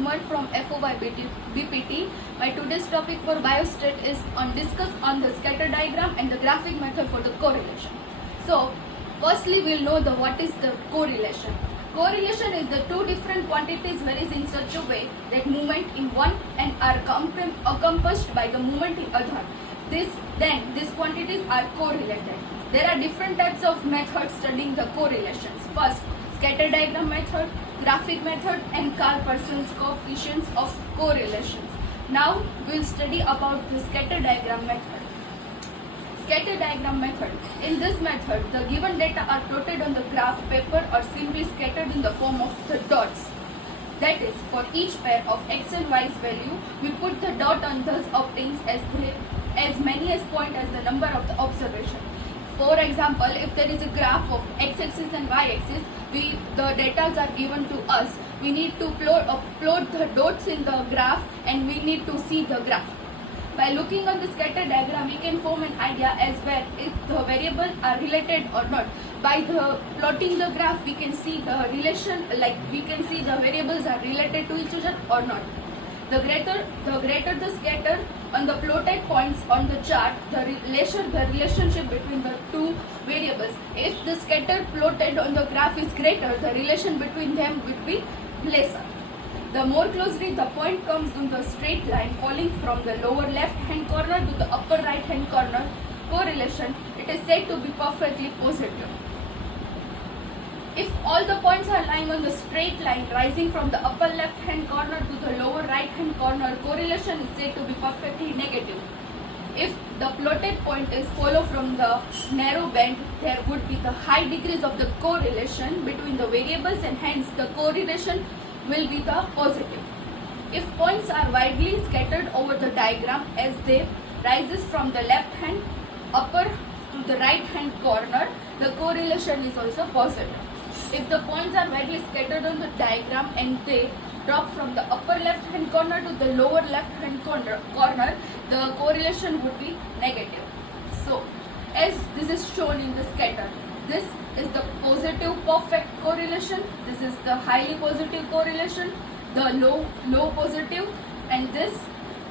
Umar from FOY BPT. My today's topic for biostat is discuss on the scatter diagram and the graphic method for the correlation. So, firstly we'll know what is the correlation. Correlation is the two different quantities varies in such a way that movement in one and are accompanied by the movement in other. These quantities are correlated. There are different types of methods studying the correlations. First, scatter diagram method, graphic method, and Carl-Pearson's coefficients of correlations. Now we'll study about the scatter diagram method. Scatter diagram method. In this method, the given data are plotted on the graph paper or simply scattered in the form of the dots. That is, for each pair of x and y's value, we put the dot on thus obtains as many as point as the number of the observation. For example, if there is a graph of x-axis and y-axis, the data are given to us. We need to plot the dots in the graph and we need to see the graph. By looking on the scatter diagram, we can form an idea as well if the variables are related or not. By plotting the graph, we can see the relation, like we can see the variables are related to each other or not. The greater the scatter on the plotted points on the chart, the relationship between the two variables. If the scatter plotted on the graph is greater, the relation between them will be lesser. The more closely the point comes on the straight line falling from the lower left hand corner to the upper right hand corner correlation, it is said to be perfectly positive. If all the points are lying on the straight line rising from the upper left hand corner to the lower right hand corner, correlation is said to be perfectly negative. If the plotted point is follow from the narrow band, there would be the high degrees of the correlation between the variables and hence the correlation will be the positive. If points are widely scattered over the diagram as they rises from the left hand upper to the right hand corner, the correlation is also positive. If the points are widely scattered on the diagram and they drop from the upper left hand corner to the lower left hand corner, the correlation would be negative. So, as this is shown in the scatter, this is the positive perfect correlation, this is the highly positive correlation, the low positive, and this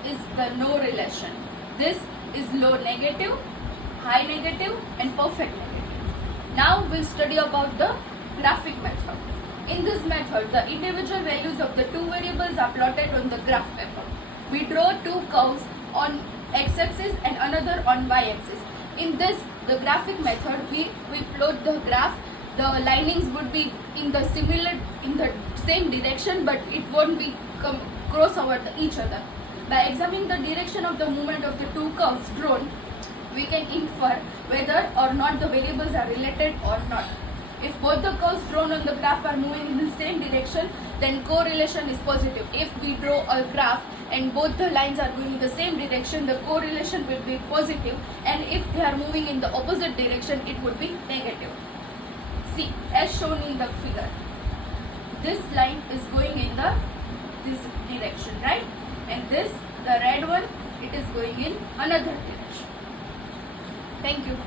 is the no relation. This is low negative, high negative, and perfect negative. Now we'll study about the graphic method. In this method, the individual values of the two variables are plotted on the graph paper. We draw two curves on x-axis and another on y-axis. In this, the graphic method, we plot the graph. The linings would be in the same direction, but it won't be cross over each other. By examining the direction of the movement of the two curves drawn, we can infer whether or not the variables are related or not. If both the curves drawn on the graph are moving in the same direction, then correlation is positive. If we draw a graph and both the lines are going in the same direction, the correlation will be positive, and if they are moving in the opposite direction, it would be negative. See, as shown in the figure, this line is going in this direction, right? And this, the red one, it is going in another direction. Thank you.